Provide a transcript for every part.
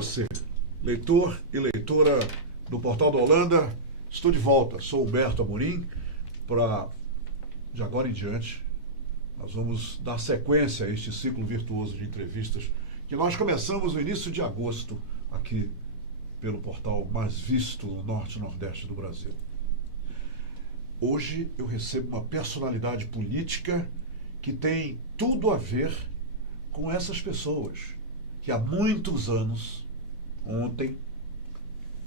você, leitor e leitora do Portal da Holanda. Estou de volta, sou Humberto Amorim. De agora em diante, nós vamos dar sequência a este ciclo virtuoso de entrevistas que nós começamos no início de agosto, aqui pelo portal mais visto no norte e nordeste do Brasil. Hoje eu recebo uma personalidade política que tem tudo a ver com essas pessoas que há muitos anos, ontem,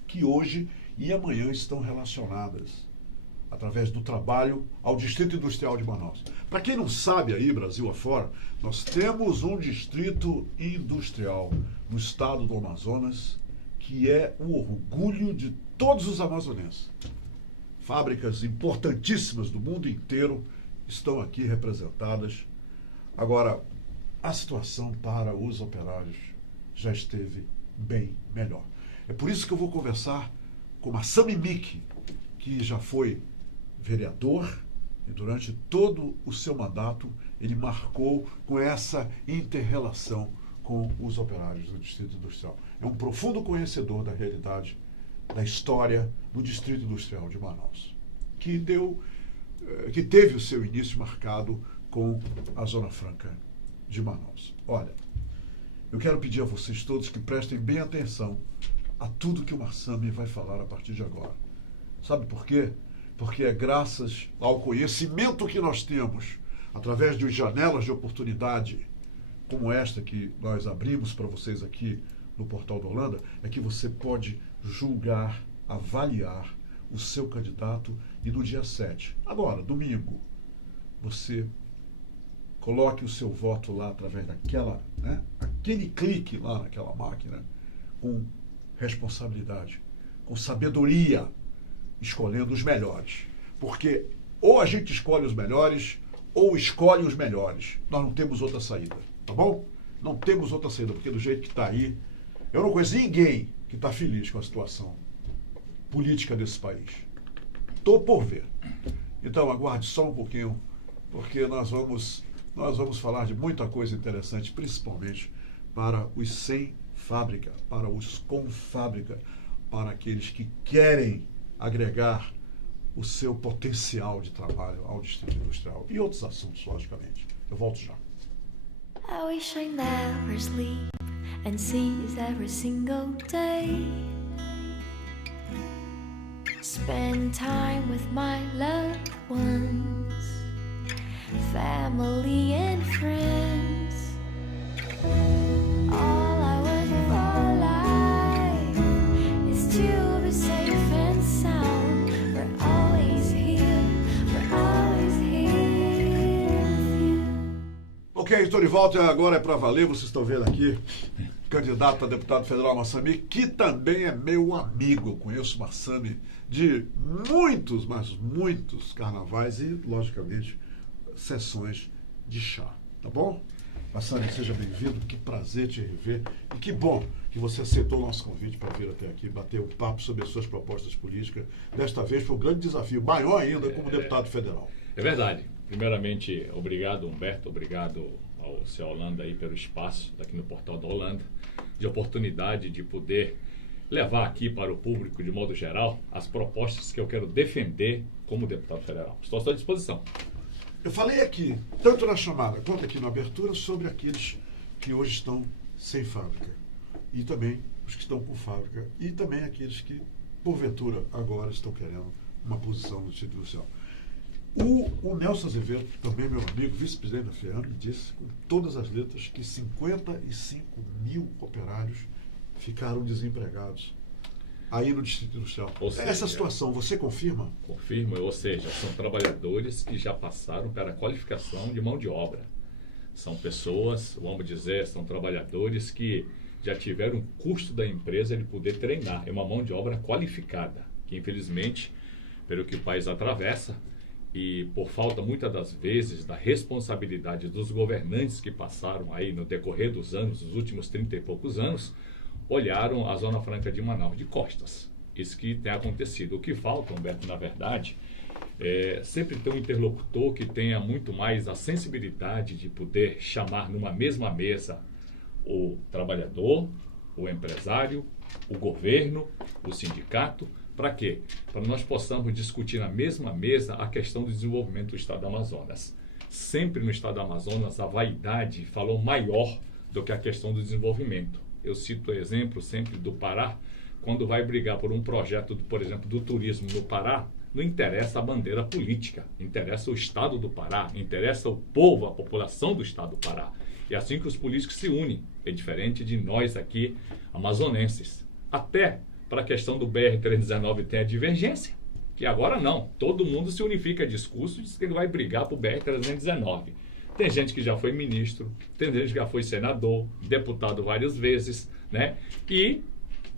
que hoje e amanhã estão relacionadas através do trabalho ao Distrito Industrial de Manaus. Para quem não sabe aí, Brasil afora, nós temos um distrito industrial no estado do Amazonas que é o orgulho de todos os amazonenses. Fábricas importantíssimas do mundo inteiro estão aqui representadas. Agora, a situação para os operários já esteve bem melhor. É por isso que eu vou conversar com Massami Miki, que já foi vereador e durante todo o seu mandato ele marcou com essa inter-relação com os operários do Distrito Industrial. É um profundo conhecedor da realidade, da história do Distrito Industrial de Manaus, que teve o seu início marcado com a Zona Franca de Manaus. Olha, eu quero pedir a vocês todos que prestem bem atenção a tudo que o Massami vai falar a partir de agora. Sabe por quê? Porque é graças ao conhecimento que nós temos, através de janelas de oportunidade, como esta que nós abrimos para vocês aqui no Portal da Holanda, é que você pode julgar, avaliar o seu candidato e no dia 7, agora, domingo, você coloque o seu voto lá através aquele clique lá naquela máquina, com responsabilidade, com sabedoria, escolhendo os melhores. Porque ou a gente escolhe os melhores, ou escolhe os melhores. Nós não temos outra saída, tá bom? Não temos outra saída, porque do jeito que está aí, eu não conheço ninguém que está feliz com a situação política desse país. Estou por ver. Então, aguarde só um pouquinho, porque nós vamos falar de muita coisa interessante, principalmente para os sem fábrica, para os com fábrica, para aqueles que querem agregar o seu potencial de trabalho ao Distrito Industrial e outros assuntos, logicamente. Eu volto já. I wish I never sleep and seize every single day. Spend time with my loved ones, family and friends. All I want for life is to be safe and sound. We're always here with you. Ok, estou de volta e agora é para valer. Vocês estão vendo aqui, candidato a deputado federal Massami, que também é meu amigo. Eu conheço Massami de muitos, mas muitos carnavais e, logicamente, sessões de chá, tá bom? Massami, seja bem-vindo, que prazer te rever e que bom que você aceitou o nosso convite para vir até aqui, bater um papo sobre as suas propostas políticas. Desta vez foi um grande desafio, maior ainda como deputado federal. É verdade. Primeiramente, obrigado, Humberto, obrigado ao seu Holanda aí pelo espaço aqui no Portal da Holanda, de oportunidade de poder levar aqui para o público, de modo geral, as propostas que eu quero defender como deputado federal. Estou à sua disposição. Eu falei aqui, tanto na chamada quanto aqui na abertura, sobre aqueles que hoje estão sem fábrica. E também os que estão com fábrica. E também aqueles que, porventura, agora estão querendo uma posição no Distrito Industrial. O Nelson Azevedo, também meu amigo, vice-presidente da FEAM, disse com todas as letras que 55 mil operários ficaram desempregados aí no Distrito Industrial. Essa situação, você confirma? Confirmo, ou seja, são trabalhadores que já passaram pela qualificação de mão de obra. São pessoas, vamos dizer, são trabalhadores que já tiveram o custo da empresa de poder treinar. É uma mão de obra qualificada, que infelizmente, pelo que o país atravessa, e por falta muitas das vezes da responsabilidade dos governantes que passaram aí no decorrer dos anos, os últimos 30 e poucos anos, olharam a Zona Franca de Manaus de costas. Isso que tem acontecido. O que falta, Humberto, na verdade, é sempre ter um interlocutor que tenha muito mais a sensibilidade de poder chamar numa mesma mesa o trabalhador, o empresário, o governo, o sindicato. Para quê? Para nós possamos discutir na mesma mesa a questão do desenvolvimento do estado do Amazonas. Sempre no estado do Amazonas a vaidade falou maior do que a questão do desenvolvimento. Eu cito o exemplo sempre do Pará, quando vai brigar por um projeto, por exemplo, do turismo no Pará, não interessa a bandeira política, interessa o estado do Pará, interessa o povo, a população do estado do Pará. É assim que os políticos se unem, é diferente de nós aqui, amazonenses. Até para a questão do BR-319 tem a divergência, que agora não, todo mundo se unifica a discurso e diz que ele vai brigar para o BR-319. Tem gente que já foi ministro, tem gente que já foi senador, deputado várias vezes, né? E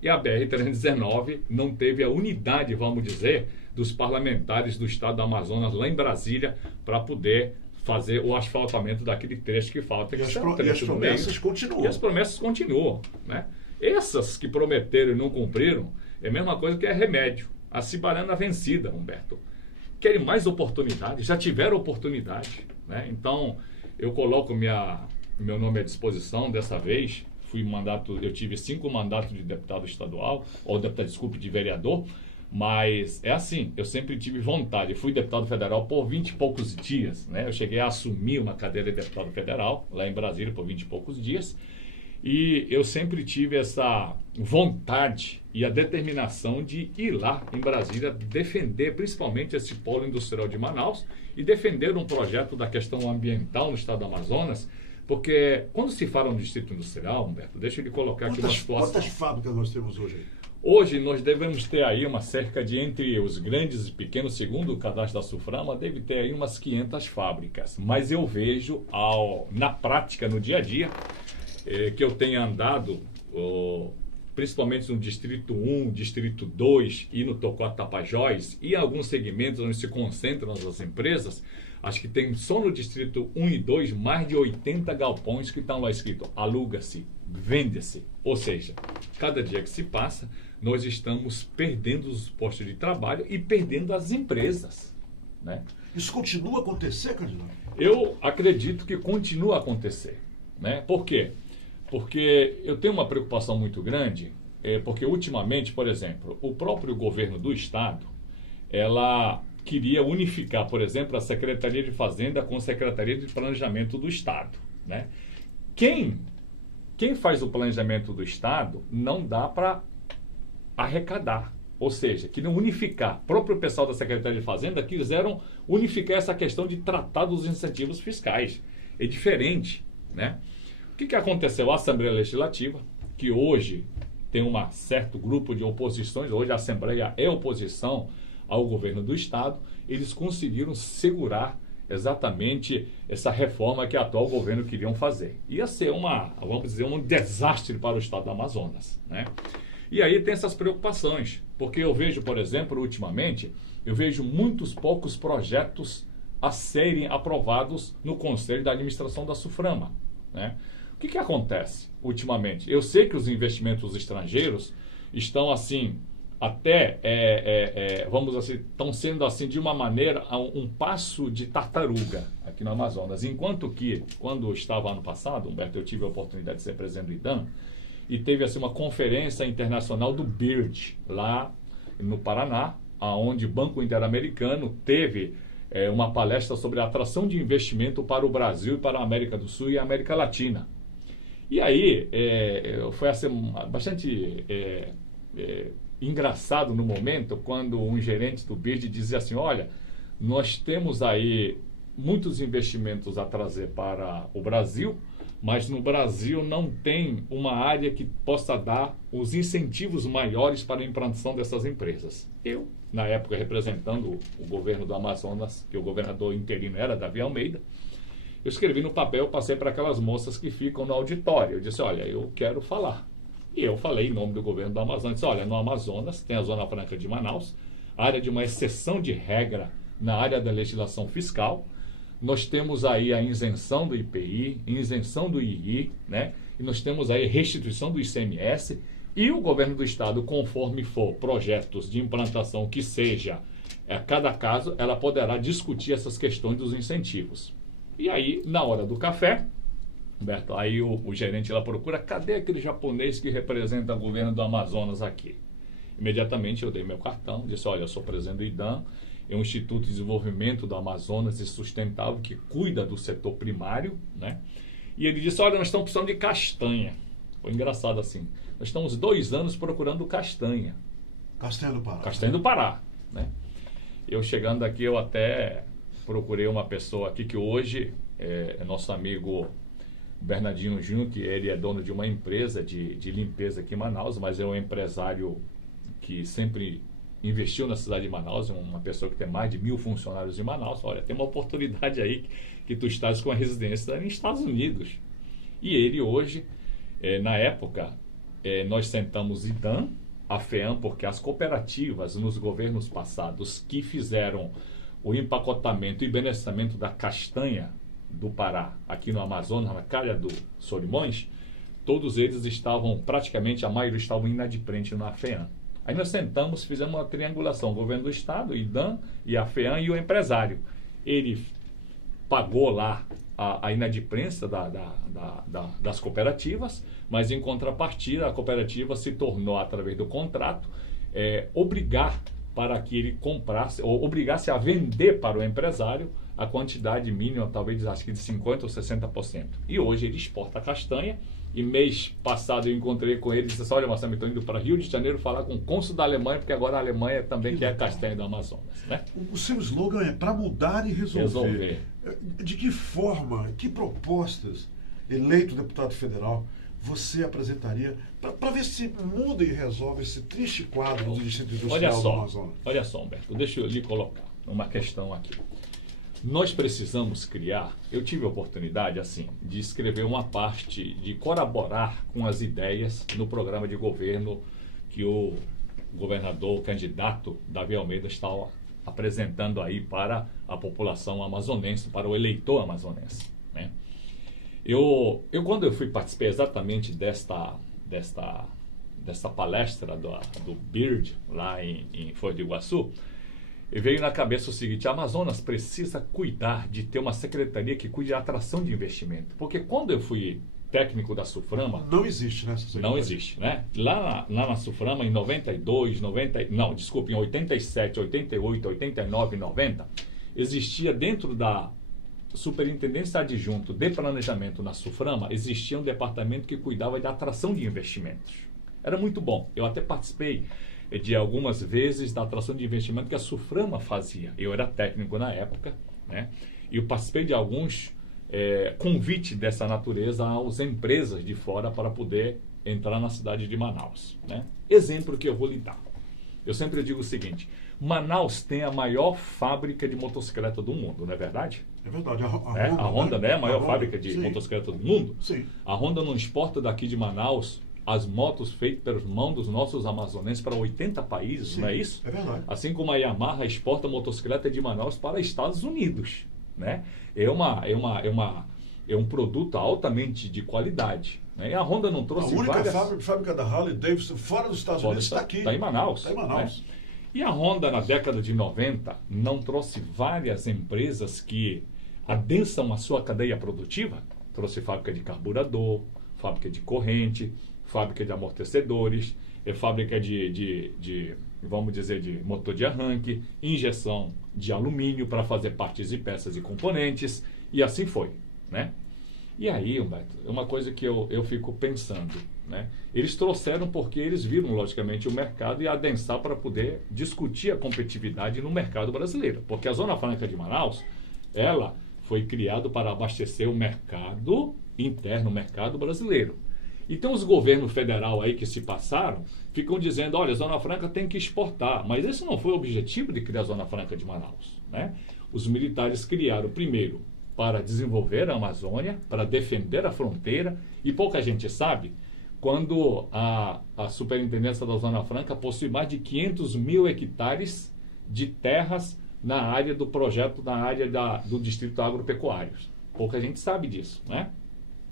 a BR-319 não teve a unidade, vamos dizer, dos parlamentares do estado do Amazonas lá em Brasília para poder fazer o asfaltamento daquele trecho que falta. E as promessas continuam. E as promessas continuam, né? Essas que prometeram e não cumpriram é a mesma coisa que é remédio. A cibarana vencida, Humberto. Querem mais oportunidade, já tiveram oportunidade, né? Então, eu coloco meu nome à disposição dessa vez. Eu tive 5 mandatos de deputado estadual, de vereador, mas é assim, eu sempre tive vontade. Eu fui deputado federal por 20 e poucos dias, né? Eu cheguei a assumir uma cadeira de deputado federal, lá em Brasília, por 20 e poucos dias. E eu sempre tive essa vontade e a determinação de ir lá em Brasília defender principalmente esse polo industrial de Manaus e defender um projeto da questão ambiental no estado do Amazonas, porque quando se fala no distrito industrial, Humberto, deixa eu lhe colocar aqui uma situação. Quantas fábricas nós temos hoje aí? Hoje nós devemos ter aí uma cerca de, entre os grandes e pequenos, segundo o cadastro da Suframa, deve ter aí umas 500 fábricas. Mas eu vejo na prática, no dia a dia, que eu tenho andado, principalmente no Distrito 1, Distrito 2 e no Torquato Tapajós, e em alguns segmentos onde se concentram as empresas, acho que tem só no Distrito 1 e 2 mais de 80 galpões que estão lá escrito aluga-se, vende-se. Ou seja, cada dia que se passa, nós estamos perdendo os postos de trabalho e perdendo as empresas, né? Isso continua a acontecer, candidato? Eu acredito que continua a acontecer, né? Por quê? Porque eu tenho uma preocupação muito grande, porque ultimamente, por exemplo, o próprio governo do estado, ela queria unificar, por exemplo, a Secretaria de Fazenda com a Secretaria de Planejamento do Estado, né? Quem faz o planejamento do Estado não dá para arrecadar, ou seja, que não unificar. O próprio pessoal da Secretaria de Fazenda quiseram unificar essa questão de tratar dos incentivos fiscais. É diferente, né? O que aconteceu? A Assembleia Legislativa, que hoje tem um certo grupo de oposições, hoje a Assembleia é oposição ao governo do Estado, eles conseguiram segurar exatamente essa reforma que o atual governo queriam fazer. Ia ser vamos dizer, um desastre para o estado do Amazonas, né? E aí tem essas preocupações, porque eu vejo, por exemplo, ultimamente, eu vejo muitos poucos projetos a serem aprovados no Conselho de Administração da Suframa, né? O que acontece ultimamente? Eu sei que os investimentos estrangeiros estão assim, até, vamos assim, estão sendo assim de uma maneira, um passo de tartaruga aqui no Amazonas. Enquanto que, quando eu estava ano passado, Humberto, eu tive a oportunidade de ser presidente do IDAM, e teve assim uma conferência internacional do BIRD, lá no Paraná, onde o Banco Interamericano teve uma palestra sobre a atração de investimento para o Brasil e para a América do Sul e a América Latina. E aí, foi assim, bastante engraçado no momento, quando um gerente do BIRD dizia assim, olha, nós temos aí muitos investimentos a trazer para o Brasil, mas no Brasil não tem uma área que possa dar os incentivos maiores para a implantação dessas empresas. Eu, na época, representando o governo do Amazonas, que o governador interino era Davi Almeida, eu escrevi no papel, passei para aquelas moças que ficam no auditório. Eu disse, olha, eu quero falar. E eu falei em nome do governo do Amazonas. Disse, olha, no Amazonas tem a Zona Franca de Manaus, área de uma exceção de regra na área da legislação fiscal. Nós temos aí a isenção do IPI, isenção do II, né? E nós temos aí restituição do ICMS. E o governo do estado, conforme for projetos de implantação que seja, a cada caso, ela poderá discutir essas questões dos incentivos. E aí, na hora do café, Humberto, aí o gerente lá procura, cadê aquele japonês que representa o governo do Amazonas aqui? Imediatamente eu dei meu cartão, disse, olha, eu sou presidente do IDAM, é um Instituto de Desenvolvimento do Amazonas e Sustentável que cuida do setor primário, né? E ele disse, olha, nós estamos precisando de castanha. Foi engraçado assim, nós estamos 2 anos procurando castanha. Castanha do Pará. Castanha do Pará, né? Eu chegando aqui, eu até procurei uma pessoa aqui que hoje é nosso amigo Bernardinho Júnior, que ele é dono de uma empresa de limpeza aqui em Manaus, mas é um empresário que sempre investiu na cidade de Manaus, uma pessoa que tem mais de 1.000 funcionários em Manaus. Olha, tem uma oportunidade aí que tu estás com a residência nos Estados Unidos. E ele hoje, na época, nós sentamos IDAM, a FEAM, porque as cooperativas nos governos passados que fizeram o empacotamento e beneficiamento da castanha do Pará, aqui no Amazonas, na Calha do Solimões, todos eles estavam, praticamente a maioria estavam inadimplentes na FEAM. Aí nós sentamos, fizemos uma triangulação, o governo do estado, o IDAM e a FEAM e o empresário. Ele pagou lá a inadimplência das cooperativas, mas em contrapartida a cooperativa se tornou, através do contrato, obrigar para que ele comprasse, ou obrigasse a vender para o empresário a quantidade mínima, talvez acho que de 50% ou 60%. E hoje ele exporta castanha, e mês passado eu encontrei com ele e disse assim, olha, Marcelo, estou indo para Rio de Janeiro falar com o cônsul da Alemanha, porque agora a Alemanha também quer a castanha do Amazonas, né? O seu slogan é para mudar e resolver. De que forma, que propostas, eleito deputado federal, você apresentaria para ver se muda e resolve esse triste quadro do Distrito Industrial do Amazonas? Olha só, Humberto, deixa eu lhe colocar uma questão aqui. Nós precisamos criar, eu tive a oportunidade, assim, de escrever uma parte, de colaborar com as ideias no programa de governo que o governador, o candidato Davi Almeida está apresentando aí para a população amazonense, para o eleitor amazonense, né? Quando eu fui participar exatamente desta palestra do BIRD, lá em Foz do Iguaçu, e veio na cabeça o seguinte, a Amazonas precisa cuidar de ter uma secretaria que cuide da atração de investimento. Porque quando eu fui técnico da Suframa... Não existe, né? Essa secretaria. Não existe, né? Lá na Suframa, em 87, 88, 89, 90, existia dentro da Superintendência Adjunto de Planejamento na Suframa, existia um departamento que cuidava da atração de investimentos. Era muito bom. Eu até participei de algumas vezes da atração de investimento que a Suframa fazia. Eu era técnico na época, né? E eu participei de alguns convites dessa natureza às empresas de fora para poder entrar na cidade de Manaus, né? Exemplo que eu vou lhe dar. Eu sempre digo o seguinte, Manaus tem a maior fábrica de motocicleta do mundo, não é verdade? É verdade. A Honda, né? A maior fábrica de sim. motocicleta do mundo. Sim. A Honda não exporta daqui de Manaus as motos feitas pelas mãos dos nossos amazonenses para 80 países, Sim, não é isso? É verdade. Assim como a Yamaha exporta motocicleta de Manaus para Estados Unidos, né? É um produto altamente de qualidade, né? E a Honda não trouxe A única várias... fábrica da Harley Davidson fora dos Estados Unidos está aqui. Está em Manaus. Está em Manaus. Né? E a Honda, na década de 90, não trouxe várias empresas que adensam a sua cadeia produtiva? Trouxe fábrica de carburador, fábrica de corrente, fábrica de amortecedores, fábrica vamos dizer, de motor de arranque, injeção de alumínio para fazer partes e peças e componentes, e assim foi, né? E aí, Humberto, é uma coisa que eu fico pensando, né? Eles trouxeram porque eles viram, logicamente, o mercado e adensar para poder discutir a competitividade no mercado brasileiro, porque a Zona Franca de Manaus, ela foi criada para abastecer o mercado interno, o mercado brasileiro. Então os governos federal aí que se passaram ficam dizendo, olha, a Zona Franca tem que exportar, mas esse não foi o objetivo de criar a Zona Franca de Manaus, né? Os militares criaram primeiro para desenvolver a Amazônia, para defender a fronteira, e pouca gente sabe, quando a Superintendência da Zona Franca possui mais de 500 mil hectares de terras na área do projeto, na área do Distrito Agropecuário. Pouca gente sabe disso, né?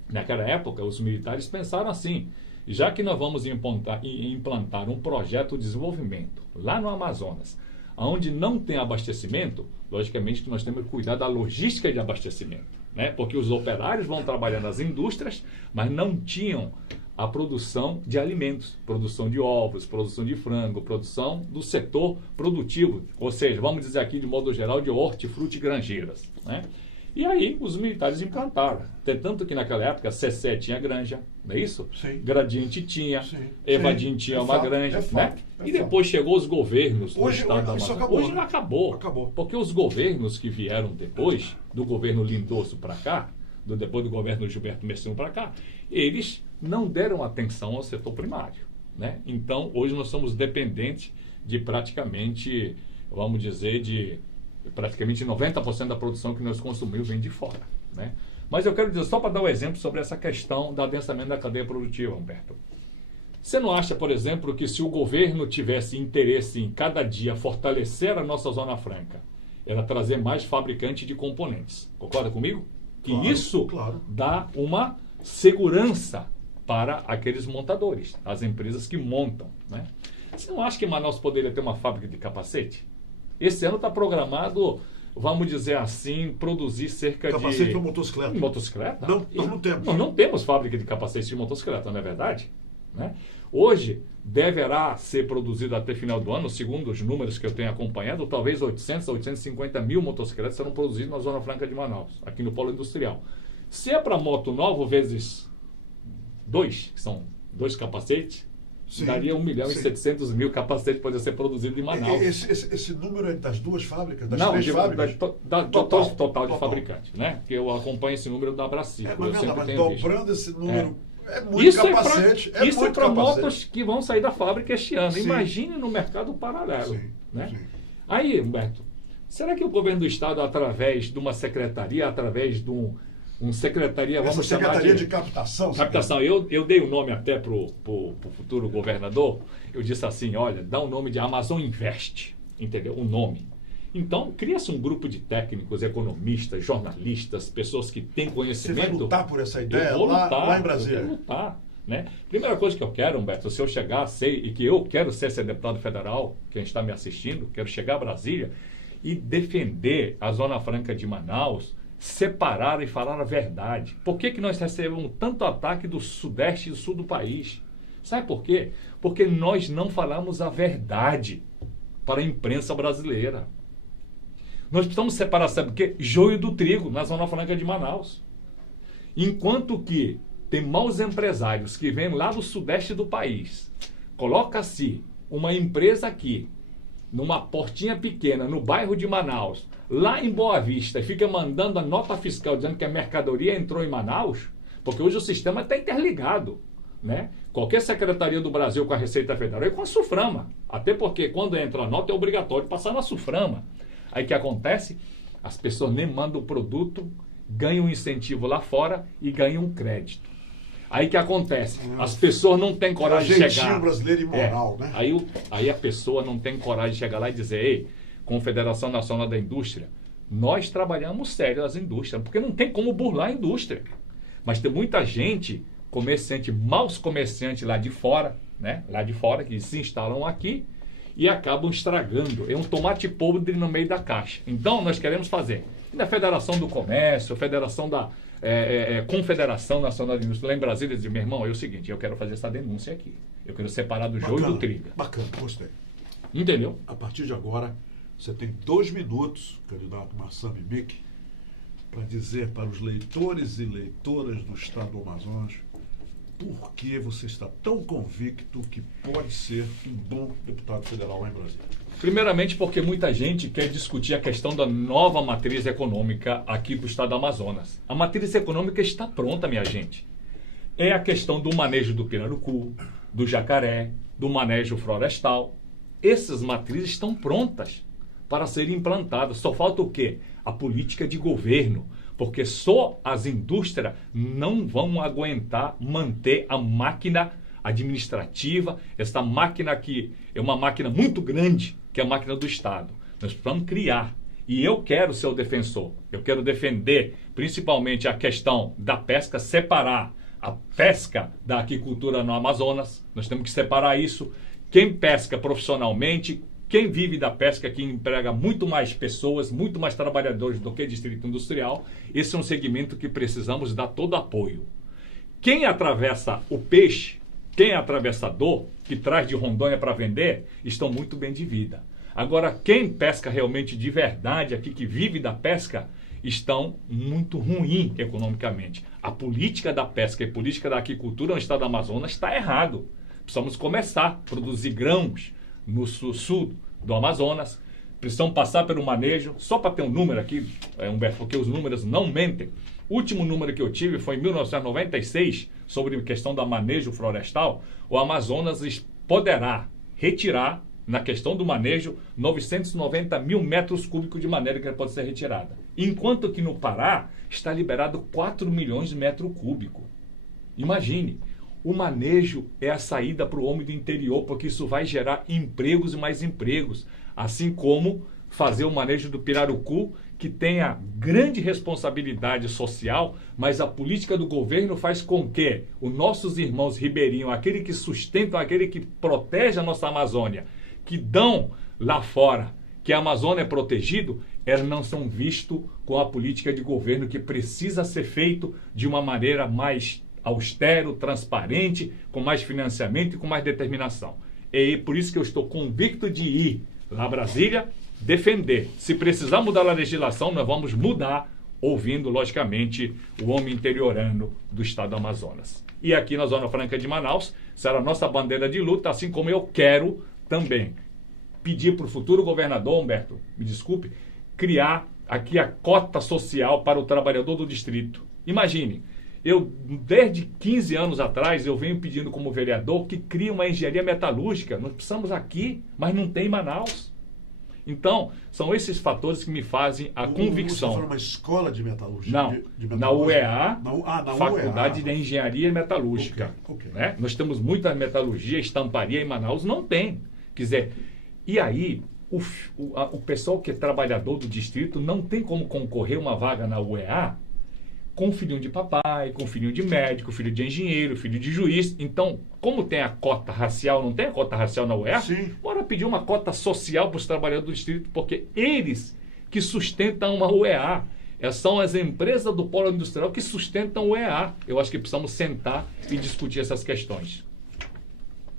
Naquela época, os militares pensaram assim, já que nós vamos implantar um projeto de desenvolvimento lá no Amazonas, onde não tem abastecimento, logicamente que nós temos que cuidar da logística de abastecimento. né? Porque os operários vão trabalhar nas indústrias, mas não tinham a produção de alimentos, produção de ovos, produção de frango, produção do setor produtivo, ou seja, vamos dizer aqui de modo geral, de hortifruti e granjeiras, né? E aí os militares implantaram. Tanto que naquela época a CC tinha granja, não é isso? Sim. Gradiente tinha, Sim. Evadim Sim. tinha É uma fato, granja, é né? fato, é E depois chegou os governos do Hoje- estado da isso Amazônia. acabou, Hoje né? não acabou. Acabou. Porque os governos que vieram depois, do governo Lindoso para cá, depois do governo Gilberto Messinho para cá, eles não deram atenção ao setor primário, né? Então, hoje nós somos dependentes de praticamente, vamos dizer, de praticamente 90% da produção que nós consumimos vem de fora, né? Mas eu quero dizer, só para dar um exemplo sobre essa questão do adensamento da cadeia produtiva, Humberto. Você não acha, por exemplo, que se o governo tivesse interesse em cada dia fortalecer a nossa Zona Franca, era trazer mais fabricante de componentes? Concorda comigo? Que Claro, isso claro. dá uma segurança para aqueles montadores, as empresas que montam, né? Você não acha que Manaus poderia ter uma fábrica de capacete? Esse ano está programado, vamos dizer assim, produzir cerca Capacete de... para motocicleta. Motocicleta? Não, nós não temos. Nós não temos fábrica de capacete de motocicleta, não é verdade? Né? Hoje, deverá ser produzido até final do ano, segundo os números que eu tenho acompanhado, talvez 800 a 850 mil motocicletas serão produzidas na Zona Franca de Manaus, aqui no Polo Industrial. Se é para moto novo vezes 2, que são 2 capacetes, Sim, daria 1.700.000 capacetes para ser produzido em Manaus. Esse número é das duas fábricas, das Não, três fábricas? total de fabricante, né? Porque eu acompanho esse número da Abracico. É, mas, eu não, sempre mas tenho visto. dobrando esse número, é muito Isso capacete. isso é muito para capacete. motos que vão sair da fábrica este ano. Sim. Imagine no mercado paralelo. Sim, Né? sim. Aí, Humberto, será que o governo do Estado, através de uma secretaria, através de um secretaria, Essa vamos chamar secretaria de captação. captação, eu dei o nome até para o futuro governador, eu disse assim, olha, dá o nome de Amazon Invest, entendeu? O nome. Então, cria-se um grupo de técnicos, economistas, jornalistas, pessoas que têm Você conhecimento. vai lutar por essa ideia Eu vou lá, lutar, lá em Brasília? Eu vou lutar, né? Primeira coisa que eu quero, Humberto, se eu chegar, e que eu quero ser deputado federal, quem está me assistindo, quero chegar a Brasília e defender a Zona Franca de Manaus, separar e falar a verdade. Por que nós recebemos tanto ataque do sudeste e do sul do país? Sabe por quê? Porque nós não falamos a verdade para a imprensa brasileira. Nós precisamos separar, sabe o quê? Joio do trigo na Zona Franca de Manaus. Enquanto que tem maus empresários que vêm lá do sudeste do país, coloca-se uma empresa aqui, numa portinha pequena, no bairro de Manaus, lá em Boa Vista, e fica mandando a nota fiscal dizendo que a mercadoria entrou em Manaus, porque hoje o sistema está interligado, né? Qualquer secretaria do Brasil com a Receita Federal e com a Suframa, até porque quando entra a nota é obrigatório passar na Suframa. Aí o que acontece? As pessoas nem mandam o produto, ganham um incentivo lá fora e ganham um crédito. Aí o que acontece? As pessoas não têm coragem de chegar. Jeitinho brasileiro imoral, né? Aí a pessoa não tem coragem de chegar lá e dizer, ei, Confederação Nacional da Indústria, nós trabalhamos sério as indústrias, porque não tem como burlar a indústria. Mas tem muita gente, comerciante, maus comerciantes lá de fora, né? Lá de fora, que se instalam aqui e acabam estragando. É um tomate podre no meio da caixa. Então, nós queremos fazer da Federação do Comércio, Federação da Confederação Nacional de Indústria, lá em Brasília, dizer, meu irmão, é o seguinte, eu quero fazer essa denúncia aqui. Eu quero separar do joio do trigo. Bacana, gostei. Entendeu? A partir de agora, você tem 2 minutos, candidato Marçam Mick, para dizer para os leitores e leitoras do Estado do Amazonas por que você está tão convicto que pode ser um bom deputado federal lá em Brasília. Primeiramente porque muita gente quer discutir a questão da nova matriz econômica aqui para o Estado do Amazonas. A matriz econômica está pronta, minha gente. É a questão do manejo do pirarucu, do jacaré, do manejo florestal. Essas matrizes estão prontas para serem implantadas. Só falta o quê? A política de governo. Porque só as indústrias não vão aguentar manter a máquina administrativa, essa máquina que é uma máquina muito grande, que é a máquina do Estado. Nós precisamos criar. E eu quero ser o defensor. Eu quero defender principalmente a questão da pesca, separar a pesca da aquicultura no Amazonas. Nós temos que separar isso. Quem pesca profissionalmente quem vive da pesca, que emprega muito mais pessoas, muito mais trabalhadores do que distrito industrial, esse é um segmento que precisamos dar todo apoio. Quem atravessa o peixe, quem é atravessador, que traz de Rondônia para vender, estão muito bem de vida. Agora, quem pesca realmente de verdade aqui, que vive da pesca, estão muito ruim economicamente. A política da pesca e a política da aquicultura no estado do Amazonas está errado. Precisamos começar a produzir grãos no sul do Amazonas. Precisamos passar pelo manejo. Só para ter um número aqui, Humberto, porque os números não mentem. O último número que eu tive foi em 1996, sobre a questão do manejo florestal. O Amazonas poderá retirar, na questão do manejo, 990 mil metros cúbicos de maneira que pode ser retirada. Enquanto que no Pará está liberado 4 milhões de metros cúbicos. Imagine, o manejo é a saída para o homem do interior, porque isso vai gerar empregos e mais empregos. Assim como fazer o manejo do pirarucu, que tem a grande responsabilidade social, mas a política do governo faz com que os nossos irmãos ribeirinhos, aquele que sustentam, aquele que protege a nossa Amazônia, que dão lá fora que a Amazônia é protegido, elas não são vistos com a política de governo que precisa ser feito de uma maneira mais austero, transparente, com mais financiamento e com mais determinação. E por isso que eu estou convicto de ir lá a Brasília defender. Se precisar mudar a legislação, nós vamos mudar, ouvindo, logicamente, o homem interiorano do estado do Amazonas. E aqui na Zona Franca de Manaus, será a nossa bandeira de luta, assim como eu quero também pedir para o futuro governador, Humberto, me desculpe, criar aqui a cota social para o trabalhador do distrito. Imagine, eu desde 15 anos atrás, eu venho pedindo como vereador que crie uma engenharia metalúrgica. Nós precisamos aqui, mas não tem em Manaus. Então, são esses fatores que me fazem a convicção. Você falou uma escola de metalúrgia? Não, de na UEA, na Faculdade UEA. de Engenharia Metalúrgica. Ok. Né? Nós temos muita metalurgia, estamparia em Manaus, não tem. Quer dizer, e aí, o pessoal que é trabalhador do distrito não tem como concorrer uma vaga na UEA com filhinho de papai, com filhinho de médico, filho de engenheiro, filho de juiz. Então, como tem a cota racial, não tem a cota racial na UEA? Sim. Bora pedir uma cota social para os trabalhadores do distrito, porque eles que sustentam uma UEA. São as empresas do polo industrial que sustentam o UEA. Eu acho que precisamos sentar e discutir essas questões.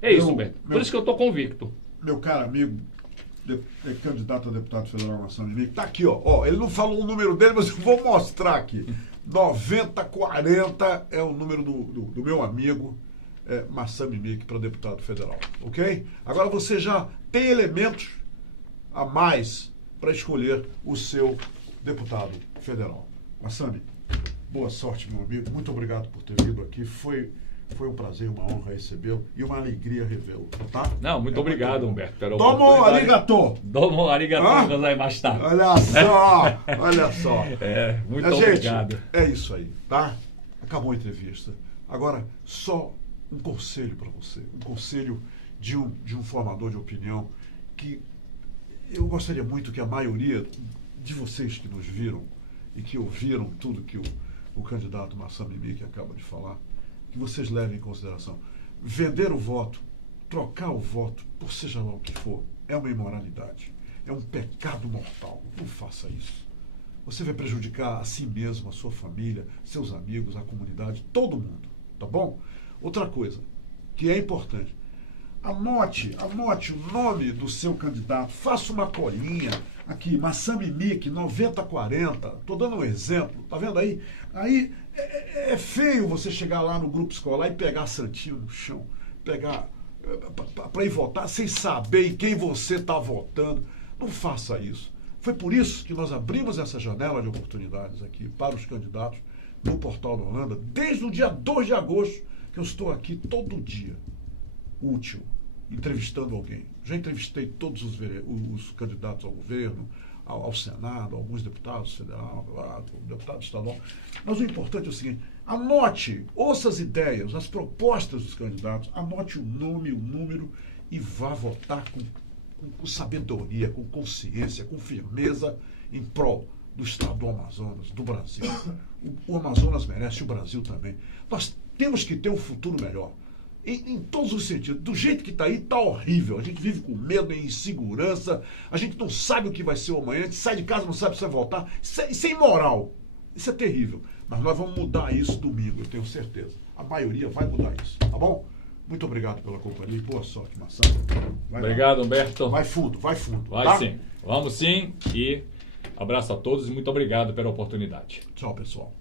É isso, Humberto. Por isso que eu estou convicto. Meu caro amigo, candidato a deputado federal na Massami Mick, tá aqui, ó. Ele não falou o número dele, mas eu vou mostrar aqui. 9040 é o número do meu amigo Massami Mick para deputado federal, ok? Agora você já tem elementos a mais para escolher o seu deputado federal. Massami, boa sorte, meu amigo. Muito obrigado por ter vindo aqui. Foi um prazer, uma honra recebê-lo e uma alegria revê-lo, tá? Não, muito obrigado, Humberto. Domo arigato! Domo arigato gozaimashita. Olha só, olha só. Muito Gente, obrigado. é isso aí, tá? Acabou a entrevista. Agora, só um conselho para você, um conselho de um formador de opinião que eu gostaria muito que a maioria de vocês que nos viram e que ouviram tudo que o candidato Massami Mick acaba de falar, que vocês levem em consideração. Vender o voto, trocar o voto, por seja lá o que for, é uma imoralidade. É um pecado mortal. Não faça isso. Você vai prejudicar a si mesmo, a sua família, seus amigos, a comunidade, todo mundo. Tá bom? Outra coisa que é importante. Anote o nome do seu candidato. Faça uma colinha. Aqui, Massami Mick, 9040. Estou dando um exemplo. Tá vendo aí? Aí é feio você chegar lá no grupo escolar e pegar santinho no chão. Pegar para ir votar sem saber em quem você está votando. Não faça isso. Foi por isso que nós abrimos essa janela de oportunidades aqui para os candidatos no Portal da Holanda, desde o dia 2 de agosto, que eu estou aqui todo dia, útil, entrevistando alguém. Já entrevistei todos os candidatos ao governo, ao Senado, alguns deputados federal, deputado estadual. Mas o importante é o seguinte: anote, ouça as ideias, as propostas dos candidatos, anote o nome, o número e vá votar com sabedoria, com consciência, com firmeza em prol do estado do Amazonas, do Brasil. O Amazonas merece, o Brasil também. Nós temos que ter um futuro melhor. em todos os sentidos. Do jeito que está aí, está horrível. A gente vive com medo e insegurança. A gente não sabe o que vai ser o amanhã. A gente sai de casa, não sabe se vai voltar. Isso é imoral. Isso é terrível. Mas nós vamos mudar isso domingo, eu tenho certeza. A maioria vai mudar isso, tá bom? Muito obrigado pela companhia e boa sorte, Marcelo. Obrigado, Humberto. Vai fundo, vai fundo. Vai tá? sim. Vamos sim. E abraço a todos e muito obrigado pela oportunidade. Tchau, pessoal.